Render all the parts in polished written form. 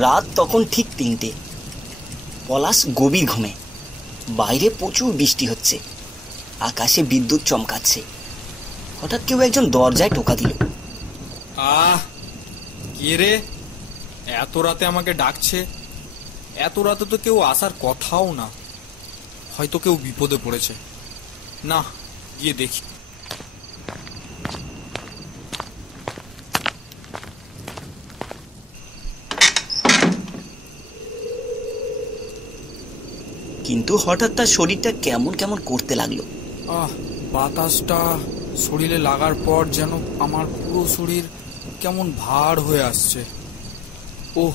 রাত তখন ঠিক 3টে। পলাশ গভীর ঘুমে। বাইরে প্রচুর বৃষ্টি হচ্ছে, আকাশে বিদ্যুৎ চমকাচ্ছে। হঠাৎ কেউ একজন দরজায় টোকা দিল। কে রে? এত রাতে আমাকে ডাকছে? এত রাতে তো কেউ আসার কথাও না। হয়তো কেউ বিপদে পড়েছে। না, গিয়ে দেখি। কিন্তু হঠাৎ তার শরীরটা কেমন কেমন করতে লাগলো। বাতাসটা শরীরে লাগার পর যেন আমার পুরো শরীর কেমন ভার হয়ে আসছে। ওহ,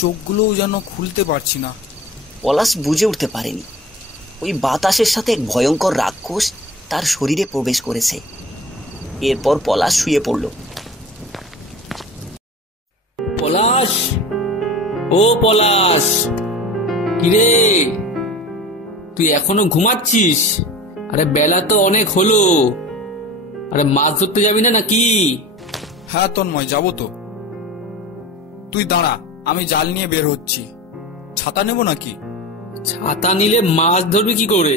চোখগুলোও যেন খুলতে পারছি না। পলাশ বুঝে উঠতে পারেনি ওই বাতাসের সাথে এক ভয়ঙ্কর রাক্ষস তার শরীরে প্রবেশ করেছে। এরপর পলাশ শুয়ে পড়ল। পলাশ, ও পলাশ, কিরে তুই এখনো ঘুমাচ্ছিস? আরে বেলা তো অনেক হলো। আরে মাছ ধরতে যাবি না নাকি? হ্যাঁ তন্ময়, যাবো তো। তুই দাঁড়া, আমি জাল নিয়ে বের হচ্ছি। ছাতা নেব নাকি? ছাতা নিলে মাছ ধরবি কি করে?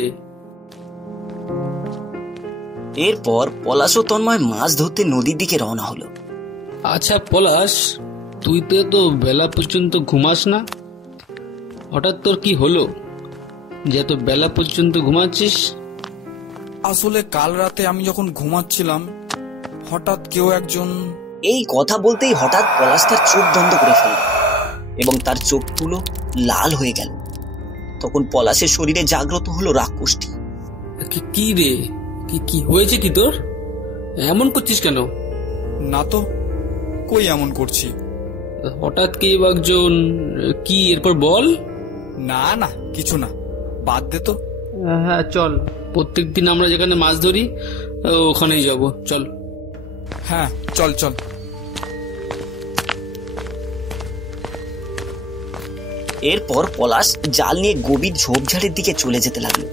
এরপর পলাশ ও তন্ময় মাছ ধরতে নদীর দিকে রওনা হলো। আচ্ছা পলাশ, তুই তো বেলা পর্যন্ত ঘুমাস না, হঠাৎ তোর কি হলো যে এত বেলা পর্যন্ত ঘুমাচ্ছিস? আসলে কাল রাতে আমি যখন ঘুমাচ্ছিলাম, হঠাৎ কেউ একজন... এই কথা বলতেই হঠাৎ পলাশ তার চোখ বন্ধ করে ফেলল এবং তার চোখগুলো লাল হয়ে গেল। তখন পলাশের শরীরে জাগ্রত হলো রাক্ষসটি। কি রে, কি হয়েছে? কি তোর এমন করছিস কেন? না তো, কই এমন করছি? হঠাৎ কেউ একজন কি, এরপর বল। না না, কিছু না, বাদ দে তো। হ্যাঁ চল, প্রত্যেকদিন আমরা যেখানে মাছ ধরি ওখানেই যাব, চল। হ্যাঁ চল চল। এরপর পলাশ জাল নিয়ে গভীর ঝোপঝাড়ের দিকে চলে যেতে লাগলো।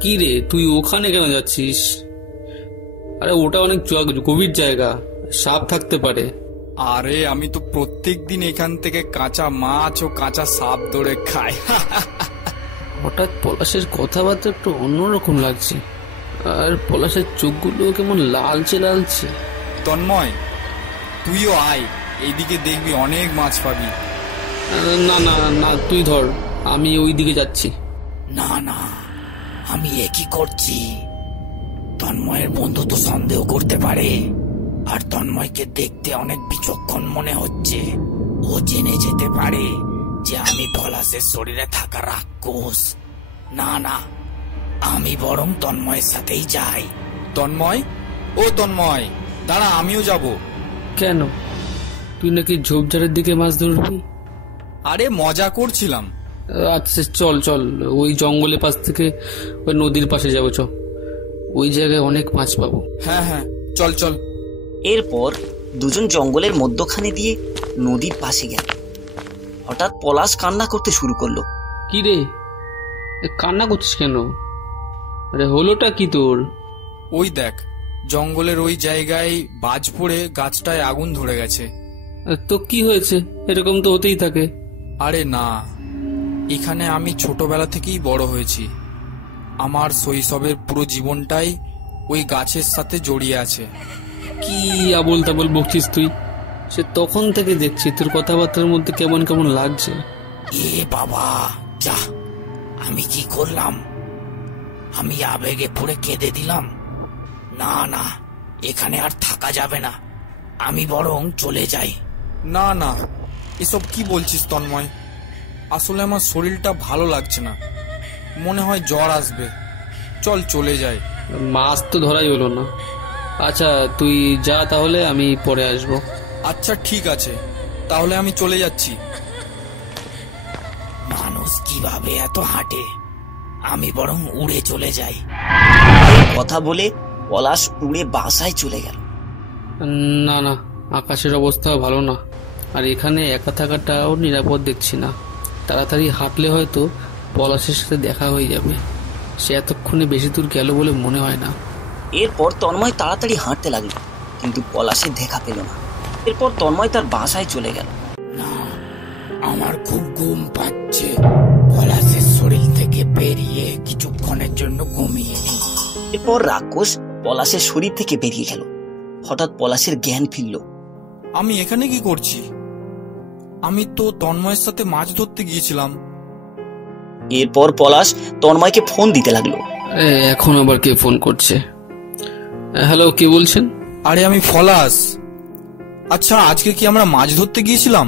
কি রে, তুই ওখানে কেন যাচ্ছিস? আরে ওটা অনেক গভীর জায়গা, সাপ থাকতে পারে। আরে আমি তো প্রত্যেকদিন এখান থেকে কাঁচা মাছ ও কাঁচা সাপ ধরে খাই। হঠাৎ পলাশের কথাবার্তা একটু অন্যরকম লাগছে, আর পলাশের চোখগুলো কেমন লালচে লালচে। তন্ময়, তুইও আয়, এইদিকে দেখবি অনেক মাছ পাবি। না না না, তুই ধর, আমি ওই দিকে যাচ্ছি। না না, আমি একই করছি। তন্ময়ের বন্ধু তো সন্দেহ করতে পারে, আর তন্ময়কে দেখতে অনেক বিচক্ষণ মনে হচ্ছে। ও জেনে যেতে পারে যে আমি পলাশের শরীরে থাকা রাক্ষস। না না, আমি বরং তন্ময়ের সাথেই যাই। তন্ময়, ও তন্ময়, দাঁড়া, আমিও যাব। কেন, তুই নাকি ঝোপঝাড়ের দিকে মাছ ধরবি? আরে মজা করছিলাম। আচ্ছা চল চল, ওই জঙ্গলের পাশ থেকে ওই নদীর পাশে যাবো, চ, ওই জায়গায় অনেক মাছ পাবো। হ্যাঁ হ্যাঁ, চল চল। এরপর দুজন জঙ্গলের মধ্যখানে দিয়ে নদীর পাশে গেল। হঠাৎ পলাশ কান্না করতে শুরু করলো। কি রে, কান্না করছিস কেন? আরে হলোটা কি তোর? ওই দেখ, জঙ্গলের ওই জায়গায় বাজ পড়ে গাছটায় আগুন ধরে গেছে। তো কি হয়েছে? এরকম তো হতেই থাকে। আরে না, এখানে আমি ছোটবেলা থেকেই বড় হয়েছি। আমার শৈশবের পুরো জীবনটাই ওই গাছের সাথে জড়িয়ে আছে। কি আবোল তাবোল বকছিস তুই? সে তখন থেকে দেখছি তোর কথাবার্তার মধ্যে কেমন কেমন লাগছে। এ বাবা, যা, আমি কি করলাম? আমি আবেগে পড়ে কেঁদে দিলাম। না না, এখানে আর থাকা যাবে না, আমি বরং চলে যাই। না না, এসব কি বলছিস তন্ময়? আসলে আমার শরীরটা ভালো লাগছে না, মনে হয় জ্বর আসবে। চল চলে যাই। মাছ তো ধরাই হলো না। আচ্ছা তুই যা, তাহলে আমি পরে আসবো। আচ্ছা ঠিক আছে, তাহলে আমি চলে যাচ্ছি। মানুষ কিভাবে এত হাঁটে? আমি বরং উড়ে চলে যাই। কথা বলে পলাশ উড়ে বাসায় চলে গেল। না না, আকাশের অবস্থাও ভালো না, আর এখানে একা থাকাটাও নিরাপদ দেখছি না। তাড়াতাড়ি হাঁটলে হয়তো পলাশের সাথে দেখা হয়ে যাবে। সে এতক্ষণে বেশি দূর গেল বলে মনে হয় না। এরপর তন্ময় তাড়াতাড়ি হাঁটতে লাগলো, কিন্তু পলাশের দেখা পেল না। এরপর তন্ময় তার বাসায় চলে গেল। না, আমার খুব ঘুম পাচ্ছে, পলাশের শরীর থেকে বেরিয়ে কিছুক্ষণের জন্য ঘুমিয়ে নি। এরপর রাক্ষস পলাশের শরীর থেকে বেরিয়ে গেল। হঠাৎ পলাশের জ্ঞান ফিরল। আমি এখানে কি করছি? আমি তো তন্ময়ের সাথে মাছ ধরতে গিয়েছিলাম। এরপর পলাশ তন্ময়কে ফোন দিতে লাগলো। এখন আবার কে ফোন করছে? হ্যালো, কে বলছেন? আরে আমি পলাশ। আচ্ছা, আজকে কি আমরা মাছ ধরতে গিয়েছিলাম?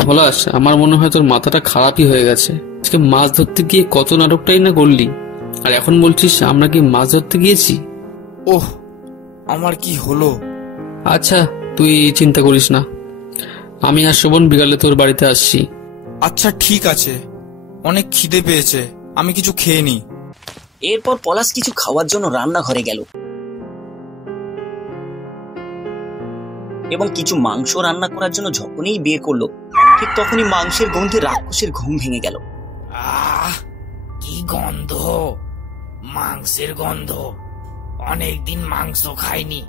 পলাশ, আমার মনে হয় তোর মাথাটা খারাপই হয়ে গেছে। আজকে মাছ ধরতে গিয়ে কত নাটকটাই না করলি, আর এখন বলছিস আমরা কি মাছ ধরতে গিয়েছি? ওহ, আমার কি হলো? আচ্ছা, তুই চিন্তা করিস না, আমি আর শোভন বিকালে তোর বাড়িতে আসছি। আচ্ছা ঠিক আছে, অনেক খিদে পেয়েছে, আমি কিছু খেয়ে নি। এরপর পলাশ কিছু খাওয়ার জন্য রান্নাঘরে গেল এবং কিছু মাংস রান্না করার জন্য যখনই বের করলো, ঠিক তখনই মাংসের গন্ধে রাক্ষসের ঘুম ভেঙে গেল। আহ, কি গন্ধ! মাংসের গন্ধ। অনেকদিন মাংস খাইনি।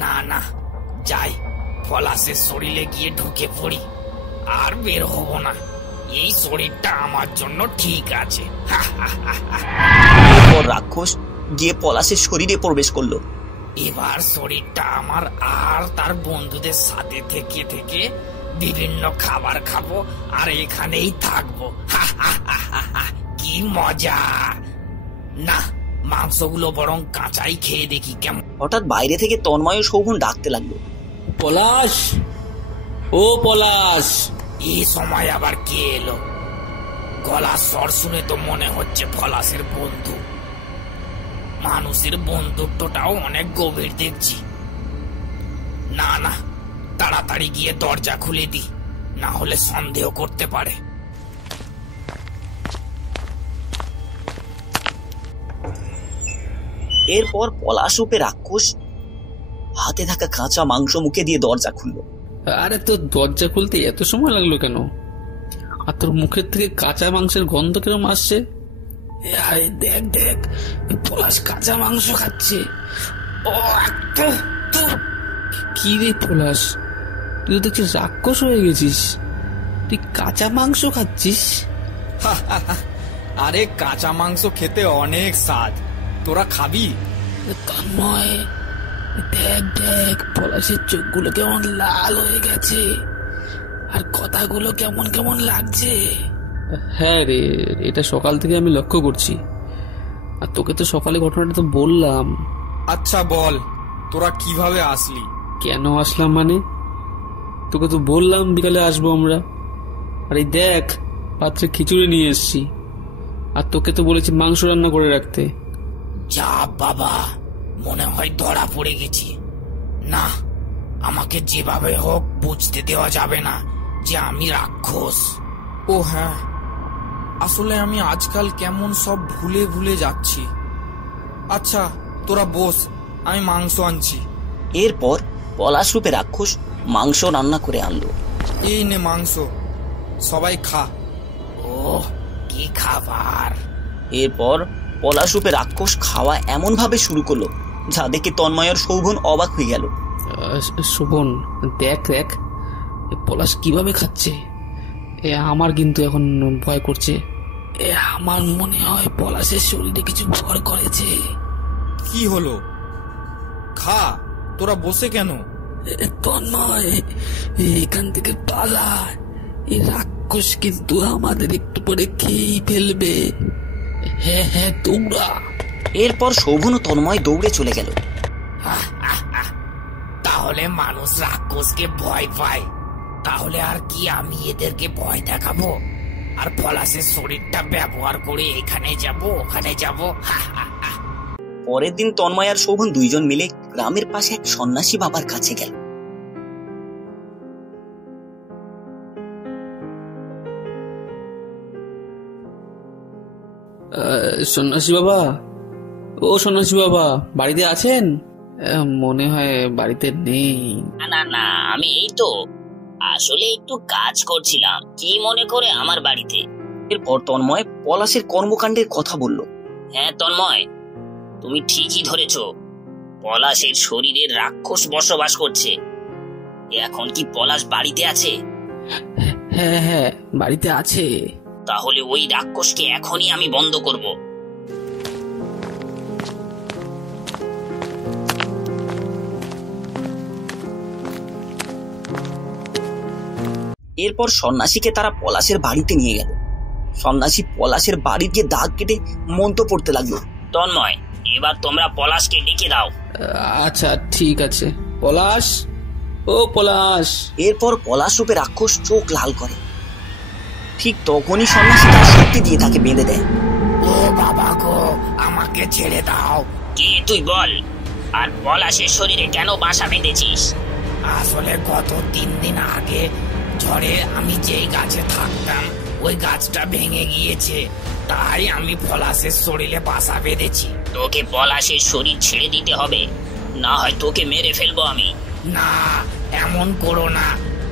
না না, যাই, পলাশের শরীরে গিয়ে ঢুকে পড়ি, আর বের হব না। এই শরীরটা আমার জন্য ঠিক আছে। এরপর রাক্ষস গিয়ে পলাশের শরীরে প্রবেশ করলো। এবার শরীরটা আমার, আর তার বন্ধুদের সাথে থেকে থেকে বিভিন্ন খাবার খাবো আর এখানেই থাকবো। কি মজা! না, মাংসগুলো বরং কাঁচাই খেয়ে দেখি কেমন। হঠাৎ বাইরে থেকে তন্ময় ও শোভন ডাকতে লাগলো। পলাশ, ও পলাশ! এই সময় আবার কে এলো? গলার স্বর শুনে তো মনে হচ্ছে পলাশের বন্ধু। মানুষের বন্ধুত্বটাও অনেক গভীর দেখছি। না না, তাড়াতাড়ি গিয়ে দরজা খুলে দি, না হলে সন্দেহ করতে পারে। এরপর পলাশ রূপে রাক্ষস হাতে থাকা কাঁচা মাংস মুখে দিয়ে দরজা খুললো। আরে, তোর দরজা খুলতে এত সময় লাগলো কেন? আর তোর মুখের থেকে কাঁচা মাংসের গন্ধ কিরম আসছে? আরে দেখ দেখ, পলাশ কাঁচা মাংস খাচ্ছে। ও, কি রে পলাশ, তুই তো দেখছিস রাক্ষস হয়ে গেছিস, তুই কাঁচা মাংস খাচ্ছিস? আরে কাঁচা মাংস খেতে অনেক স্বাদ, তোরা খাবি? তন্ময়, দেখ দেখ, পলাশের চোখগুলো কেমন লাল হয়ে গেছে, আর কথাগুলো কেমন কেমন লাগছে। হ্যাঁ রে, এটা সকাল থেকে আমি লক্ষ্য করছি, আর তোকে তো সকালে ঘটনাটা তো বললাম। আচ্ছা বল, তোরা কিভাবে আসলি? কেন আসলাম মানে, তোকে তো বললাম বিকালে আসবো আমরা। আর এই দেখ, পাত্রে খিচুড়ি নিয়ে এসছি, আর তোকে তো বলেছি মাংস রান্না করে রাখতে। যা বাবা, মনে হয় ধরা পড়ে গেছি। না, আমাকে যেভাবে হোক বুঝতে দেওয়া যাবে না যে আমি রাক্ষস। ও হ্যাঁ, আসলে আমি আজকাল কেমন সব ভুলে ভুলে যাচ্ছি। আচ্ছা তোরা বস, আমি মাংস আনছি। এরপর পলাশ রূপে রাক্ষস মাংস রান্না করে আনলো। এই নে মাংস, সবাই খা। ও, কি খাবার! এরপর পলাশ রূপে রাক্ষস খাওয়া এমন ভাবে শুরু করলো যা দেখে তন্ময় আর শোভন অবাক হয়ে গেল। শোভন, দেখ দেখ, পলাশ কিভাবে খাচ্ছে। আমার কিন্তু এখন ভয় করছে। আমার মনে হয় পলাশের শরীরে কিছু ভর করেছে। কি হলো? খা, তোরা বসে কেন? তন্ময়, এখান থেকে পালা, এই রাক্ষস কিন্তু আমাদের একটু পরে খেয়েই ফেলবে। হ্যাঁ হ্যাঁ, দৌড়া। এরপর শোভন ও তন্ময় দৌড়ে চলে গেল। তাহলে মানুষ রাক্ষসকে ভয় পায়, তাহলে আর কি আমি এদেরকে ভয় দেখাবো আর পলাশের শরীরটা ব্যবহার করে এখানে যাব ওখানে যাব? পরের দিন তন্ময় আর শোভন দুইজন মিলে গ্রামের পাশে এক সন্ন্যাসী বাবার কাছে গেল। সন্ন্যাসী বাবা, ও সন্ন্যাসী বাবা, বাড়িতে আছেন? মনে হয় বাড়িতে নেই। না না, আমি এই তো আসলে একটু কাজ করছিলাম। কি মনে করে আমার বাড়িতে? এরপর তন্ময় পলাশের কর্মকাণ্ডের কথা বলল। হ্যাঁ তন্ময়, তুমি ঠিকই ধরেছ, পলাশের শরীরে রাক্ষস বসবাস করছে। এখন কি পলাশ বাড়িতে আছে? হ্যাঁ হ্যাঁ, বাড়িতে আছে। তাহলে ওই রাক্ষসকে এখনই আমি বন্ধ করব। এরপর সন্ন্যাসীকে তারা পলাশের বাড়িতে নিয়ে গেল। সন্ন্যাসী পলাশের বাড়ি গিয়ে দাগ কেটে মন্ত্র পড়তে লাগলো। তন্ময়, এবার তোমরা পলাশকে ডেকে দাও। আচ্ছা ঠিক আছে। পলাশ, ও পলাশ। এরপর পলাশ রূপে রাক্ষস চোখ লাল করে। ঠিক তখনই সন্ন্যাসী তার শক্তি দিয়ে তাকে বেঁধে দেয়। ও বাবা গো, আমাকে ছেড়ে দাও। কে তুই বল, আর পলাশের শরীরে কেন বাসা বেঁধেছিস? আসলে গত 3 দিন আগে ঝড়ে আমি যেই গাছে থাকতাম ওই গাছটা ভেঙে গিয়েছে, তাই আমি পলাশের শরীরে বাসা বেঁধেছি। তোকে পলাশের শরীর ছেড়ে দিতে হবে, না হয় তোকে মেরে ফেলবো আমি। না, এমন করো না,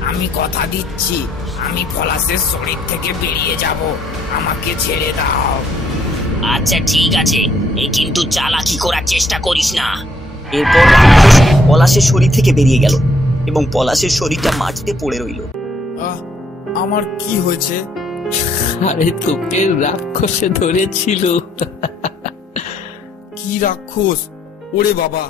আমি কথা দিচ্ছি আমি পলাশের শরীর থেকে বেরিয়ে যাব, আমাকে ছেড়ে দাও। আচ্ছা ঠিক আছে, কিন্তু চালাকি করার চেষ্টা করিস না। এরপর রাক্ষস পলাশের শরীর থেকে বেরিয়ে গেল এবং পলাশের শরীরটা মাটিতে পড়ে রইল। আমার কি হয়েছে? আরে তোকে রাক্ষসে ধরেছিল। কি রাক্ষস? ওরে বাবা,